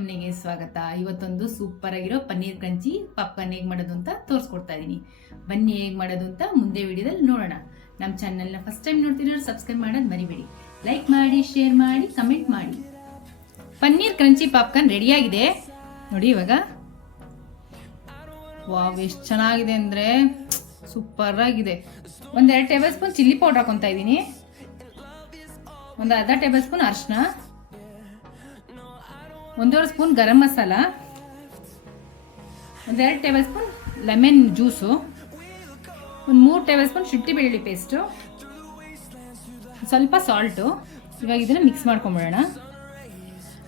ಮನೆಗೆ ಸ್ವಾಗತ. ಇವತ್ತೊಂದು ಸೂಪರ್ ಆಗಿರೋ ಪನ್ನೀರ್ ಕ್ರಂಚಿ ಪಾಪ್ಕಾರ್ನ್ ಹೇಗೆ ಮಾಡೋದು ಅಂತ ತೋರಿಸ್ಕೊಡ್ತಾ ಇದ್ದೀನಿ. ಬನ್ನಿ ಹೇಗೆ ಮಾಡೋದು ಅಂತ ಮುಂದೆ ವಿಡಿಯೋದಲ್ಲಿ ನೋಡೋಣ. ನಮ್ಮ ಚಾನಲ್ನ ಫಸ್ಟ್ ಟೈಮ್ ನೋಡ್ತಿರೋರು ಸಬ್ಸ್ಕ್ರೈಬ್ ಮಾಡೋದು ಮರಿಬೇಡಿ. ಲೈಕ್ ಮಾಡಿ, ಶೇರ್ ಮಾಡಿ, ಕಮೆಂಟ್ ಮಾಡಿ. ಪನ್ನೀರ್ ಕ್ರಂಚಿ ಪಾಪ್ಕಾರ್ನ್ ರೆಡಿಯಾಗಿದೆ ನೋಡಿ. ಇವಾಗ ವಾವ್, ಎಷ್ಟು ಚೆನ್ನಾಗಿದೆ ಅಂದರೆ ಸೂಪರ್ ಆಗಿದೆ. 1-2 ಟೇಬಲ್ ಸ್ಪೂನ್ ಚಿಲ್ಲಿ ಪೌಡರ್ ಹಾಕೊತಾ ಇದ್ದೀನಿ. ಒಂದು ಅರ್ಧ ಟೇಬಲ್ ಸ್ಪೂನ್ ಅರಿಶಿನ, 1.5 spoon garam masala, 1-2 tablespoon lemon juice, 3 tablespoon ಶುಂಠಿ ಬೆಳ್ಳುಳ್ಳಿ ಪೇಸ್ಟು, ಸ್ವಲ್ಪ ಸಾಲ್ಟು. ಇವಾಗ ಇದನ್ನು ಮಿಕ್ಸ್ ಮಾಡ್ಕೊಂಬಿಡೋಣ.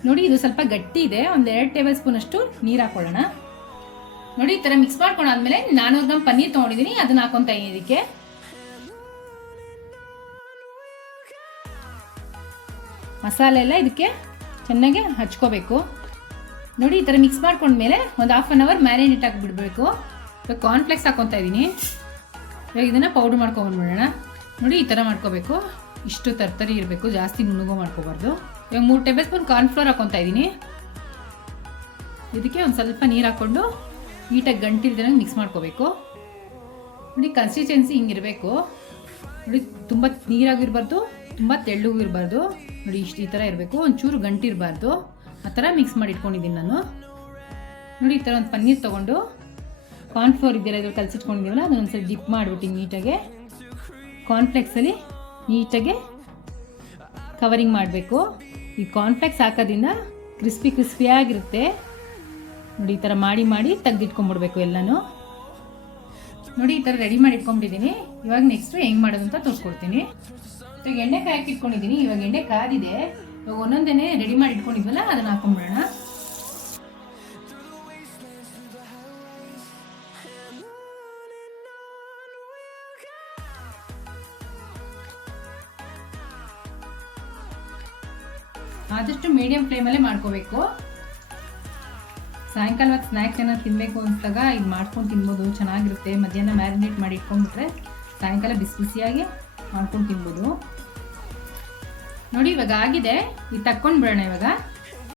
ನೋಡಿ, ಇದು ಸ್ವಲ್ಪ ಗಟ್ಟಿ ಇದೆ. 1-2 ಟೇಬಲ್ ಸ್ಪೂನ್ ಅಷ್ಟು ನೀರು ಹಾಕೊಳ್ಳೋಣ. ನೋಡಿ, ಈ ಥರ ಮಿಕ್ಸ್ ಮಾಡ್ಕೊಂಡಾದ್ಮೇಲೆ 400 ಗ್ರಾಮ್ ಪನ್ನೀರ್ ತೊಗೊಂಡಿದ್ದೀನಿ, ಅದನ್ನ ಹಾಕೊತಾ ಇದ್ದೀನಿ. ಇದಕ್ಕೆ ಮಸಾಲೆ ಎಲ್ಲ ಇದಕ್ಕೆ ಚೆನ್ನಾಗಿ ಹಚ್ಕೋಬೇಕು. ನೋಡಿ, ಈ ಥರ ಮಿಕ್ಸ್ ಮಾಡ್ಕೊಂಡ್ಮೇಲೆ ಒಂದು 1/2 ಅವರ್ ಮ್ಯಾರಿನೇಟ್ ಹಾಕಿ ಬಿಡಬೇಕು. ಇವಾಗ ಕಾರ್ನ್ಫ್ಲೆಕ್ಸ್ ಹಾಕೊತಾ ಇದ್ದೀನಿ. ಇವಾಗ ಇದನ್ನು ಪೌಡ್ರ್ ಮಾಡ್ಕೊಂಡ್ಬಿಡೋಣ. ನೋಡಿ, ಈ ಥರ ಮಾಡ್ಕೋಬೇಕು. ಇಷ್ಟು ತರ್ತರಿ ಇರಬೇಕು, ಜಾಸ್ತಿ ನುಣ್ಣಗೋ ಮಾಡ್ಕೋಬಾರ್ದು. ಇವಾಗ 3 ಟೇಬಲ್ ಸ್ಪೂನ್ ಕಾರ್ನ್ಫ್ಲೋರ್ ಹಾಕೊತಾ ಇದ್ದೀನಿ. ಇದಕ್ಕೆ ಒಂದು ಸ್ವಲ್ಪ ನೀರು ಹಾಕ್ಕೊಂಡು ನೀಟಾಗಿ ಗಂಟಿಲ್ದಂಗೆ ಮಿಕ್ಸ್ ಮಾಡ್ಕೋಬೇಕು. ನೋಡಿ, ಕನ್ಸಿಸ್ಟೆನ್ಸಿ ಹಿಂಗಿರಬೇಕು. ನೋಡಿ, ತುಂಬ ನೀರಾಗಿರಬಾರ್ದು, ತುಂಬ ತೆಳ್ಳಗೂ ಇರಬಾರ್ದು. ನೋಡಿ, ಈ ಥರ ಇರಬೇಕು. ಒಂಚೂರು ಗಂಟಿರಬಾರ್ದು. ಆ ಥರ ಮಿಕ್ಸ್ ಮಾಡಿ ಇಟ್ಕೊಂಡಿದ್ದೀನಿ ನಾನು. ನೋಡಿ, ಈ ಥರ ಒಂದು ಪನ್ನೀರ್ ತೊಗೊಂಡು ಕಾರ್ನ್ಫ್ಲೋರ್ ಇದೆಯಲ್ಲ, ಇದ್ರಲ್ಲಿ ಕಲಸಿಟ್ಕೊಂಡಿದ್ದೀವಲ್ಲ, ಅದನ್ನ ಒಂದ್ಸಲ ಡಿಪ್ ಮಾಡಿಬಿಟ್ಟು ನೀಟಾಗೆ ಕಾರ್ನ್ಫ್ಲೆಕ್ಸಲ್ಲಿ ನೀಟಾಗೆ ಕವರಿಂಗ್ ಮಾಡಬೇಕು. ಈ ಕಾರ್ನ್ಫ್ಲೆಕ್ಸ್ ಹಾಕೋದ್ರಿಂದ ಕ್ರಿಸ್ಪಿಯಾಗಿರುತ್ತೆ. ನೋಡಿ, ಈ ಥರ ಮಾಡಿ ಮಾಡಿ ತೆಗೆದಿಟ್ಕೊಂಡ್ಬಿಡ್ಬೇಕು ಎಲ್ಲನೂ. ನೋಡಿ, ಈ ಥರ ರೆಡಿ ಮಾಡಿ ಇಟ್ಕೊಂಡಿದ್ದೀನಿ. ಇವಾಗ ನೆಕ್ಸ್ಟು ಹೆಂಗೆ ಮಾಡೋದು ಅಂತ ತೋರಿಸ್ಕೊಡ್ತೀನಿ. ಇವಾಗ ಎಣ್ಣೆ ಕಾಯಕ್ಕೆ ಇಟ್ಕೊಂಡಿದ್ದೀನಿ. ಇವಾಗ ಎಣ್ಣೆ ಕಾದಿದೆ. ಇವಾಗ ಒಂದೊಂದೇ ರೆಡಿ ಮಾಡಿ ಇಟ್ಕೊಂಡಿದ್ವಲ್ಲ, ಅದನ್ನು ಹಾಕೊಂಡ್ಬಿಡೋಣ. ಆದಷ್ಟು ಮೀಡಿಯಂ ಫ್ಲೇಮಲ್ಲೇ ಮಾಡ್ಕೋಬೇಕು. ಸಾಯಂಕಾಲ ಹೊತ್ತು ಸ್ನ್ಯಾಕ್ಸ್ ಏನಾದ್ರು ತಿನ್ನಬೇಕು ಅನ್ಸ್ದಾಗ ಇದು ಮಾಡ್ಕೊಂಡು ತಿನ್ಬೋದು, ಚೆನ್ನಾಗಿರುತ್ತೆ. ಮಧ್ಯಾಹ್ನ ಮ್ಯಾರಿನೇಟ್ ಮಾಡಿ ಇಟ್ಕೊಂಡ್ಬಿಟ್ರೆ ಸಾಯಂಕಾಲ ಬಿಸಿ ಬಿಸಿಯಾಗಿ ಮಾಡ್ಕೊಂಡು ತಿನ್ಬೋದು. ನೋಡಿ, ಇವಾಗ ಆಗಿದೆ. ಇದು ತಕ್ಕೊಂಡು ಬಿಡೋಣ. ಇವಾಗ